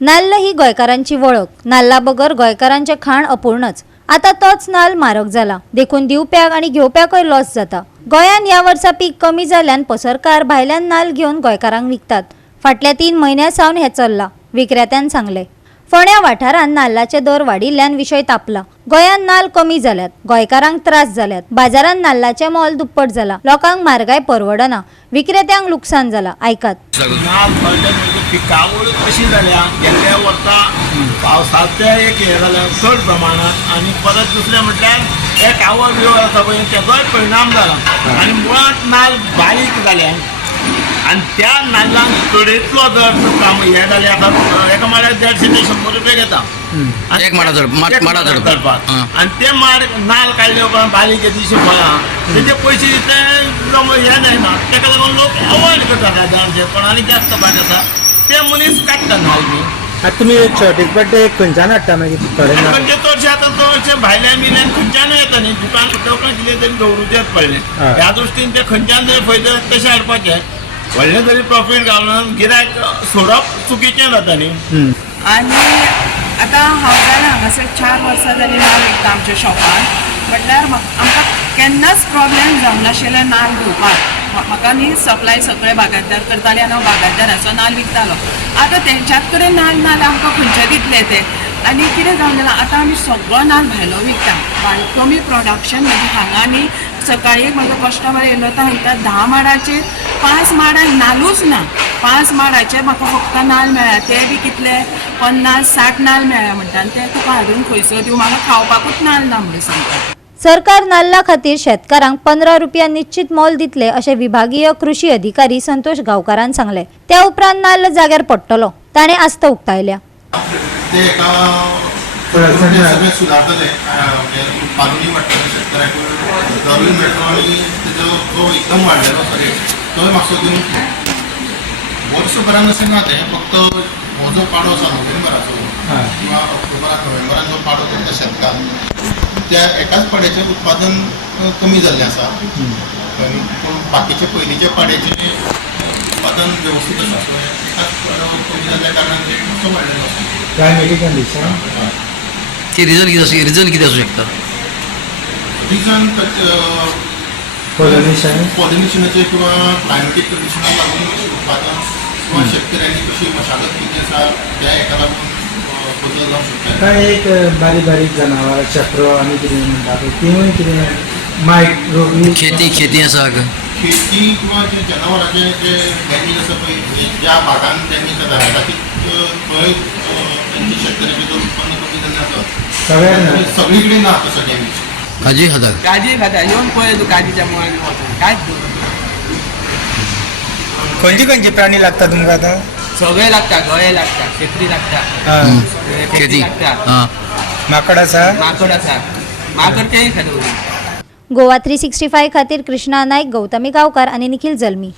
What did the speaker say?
नाल्ल ही गोंयकारांची वळख. नाल्ला बगर गोंयकारांचे खाण अपूर्णच. आता तोच नाल्ल म्हारग जाला. देखून दिवप्याक आणि घेवप्याकय लॉस जाता. गोंयान ह्या वर्सा पीक कमी जाल्ल्यान पसरकार भायल्यान नाल्ल घेवन गोंयकारांक विकतात. फाटल्या 3 म्हयन्यां सावन हें चल्लां, विक्रेत्यान सांगले. फोंड्या वाठारांत नाल्लाचे दर वाडिल्ल्यान विशय तापला. गोंयान नाल्ल कमी जाल्यात, गोंयकारांक त्रास जाल्यात. बाजारांत नाल्लाचें मोल दुप्पट जाला. लोकांक म्हारगाय परवडना. विक्रेत्यांक लुकसाण जाला. आयकात. नाल्ल पिकावळ कशी जाल्या गेल्या वर्सा पावसाचे एक हे जाल्या चड प्रमाणात आनी परत दुसरें म्हटल्यार हे कावळ बिवळ आसा पळय तेचोय परिणाम जाला आनी मुळांत नाल्ल बारीक जाल्या आनी त्या नाल्लांक चडयतलो दर हे जाले आतां एका माडाक 150 ते 100 रुपया घेता एक माडा धरपाक आनी ते माड नाल्ल काडले उपरांत बारीक येतशी फळां तेजे पयशे दिता हे जायना. तेका लागून लोक अवॉयड करतात जे कोणाली जास्त भाट आसा ते मनीस काडटा नाल्ल. आता तुम्ही छोटीच पड्डे खंयच्यान हाडटा मागीर थोडे म्हणजे चडशे आतां तो भायल्यान बिल्यान खंयच्यान येता न्ही दुकान लोकांक कितें तरी दवरूचेच पडलें. ह्या दृश्टीन ते खंयच्यान जरी पळयता तशें हाडपाचें. व्हडलें तरी प्रॉफीट घालून गिरायक सोडप चुकीचें जाता न्ही. आनी आतां हांव जालें हांगासर 4 वर्सां जालीं नाल्ल विकता आमच्या शॉपार. म्हटल्यार आमकां केन्नाच प्रॉब्लेम जावंक नाशिल्लें नाल्ल घेवपाक. म्हाका न्ही सप्लाय सगळे बागायतदार करताले आनी हांव बागायतदाराचो नाल्ल विकतालो. आतां तेंच्याच कडेन नाल्ल नाल्यार आमकां खंयचे दितले ते. आनी कितें जावन जालां आतां आमी सगळो नाल्ल भायलो विकता. कमी प्रोडक्शन म्हणजे हांगा न्ही सकाळी म्हाजो कस्टमर येयलो तो म्हणटा 10 माडाचेर 5 माडाक नाल्लूच ना. 5 माडाचे म्हाका फक्त नाल्ल मेळ्ळा ते बी कितले 50-60 नाल्ल मेळ्ळा म्हणटा आनी ते तुका हाडून खंयसर दिवं म्हाका खावपाकूच नाल्ल ना म्हणून सांगता. सरकार नाल्ला खातीर शेतकारांक 15 रुपया निश्चित मोल दितले अशें विभागीय कृषी अधिकारी संतोष गांवकारान सांगले. त्या उपरांत नाल्ल जाग्यार पडटलो ताणें आस्त उक्तायल्या. ते सगळे सुदारतले उत्पादनूय वाडटलें शेतकऱ्याक दरूय मेळटलो आनी तेजो जो एकदम वाडलेलो रेट तोय मातसो दिवंक वर्सभरान अशें ना तें फक्त हो जो पाडो आसा नोव्हेंबराचो किंवा ऑक्टोबराक नोव्हेंबरान जो पाडो करता शेतकार त्या एकाच पाड्याचें उत्पादन कमी जाल्लें आसा. पूण बाकीचे पयलींचे पाड्याचें उत्पादन वेवस्थीत आसा. एकाच पाडो कमी जाल्ल्या कारणान रेट मातसो वाडलेलो आसा. क्लायमेटीक कंडिशन ते रिजन कितें आसूं शकता? रिजन पॉलिनेशनाचे किंवा क्लायमेटीक कंडिशनाक लागून उत्पादन किंवा शेतकऱ्यांनी कशी मशागत केली आसा त्या हेका लागून बदल जावंक शकता. काय एक बारीक जनावर चक्र आनी कितें म्हणटा पळय तिवूय कितें मायट रोग खेती आसा शेती किंवा जे जनावरांचे जे डॅमेज आसा पळय ज्या भागांत डॅमेज जाता तातूंत थंय तेंचे शेतकऱ्याचें जो उत्पन्न कमी जाल्लें आसा सगळी कडेन ना तसो डॅमेज. काजी खाता येवन पळय तूं काजीच्या मुळांनी वचून कांयच खंयचे प्राणी लागता तुमकां आतां? सगळे लागता. गळे लागता, शेत्री लागता, खेती लागता, माकड आसा, माकड तेय खाता. गोवा 365 खातीर कृष्णा नायक, गौतमी गांवकार आनी निखिल जल्मी.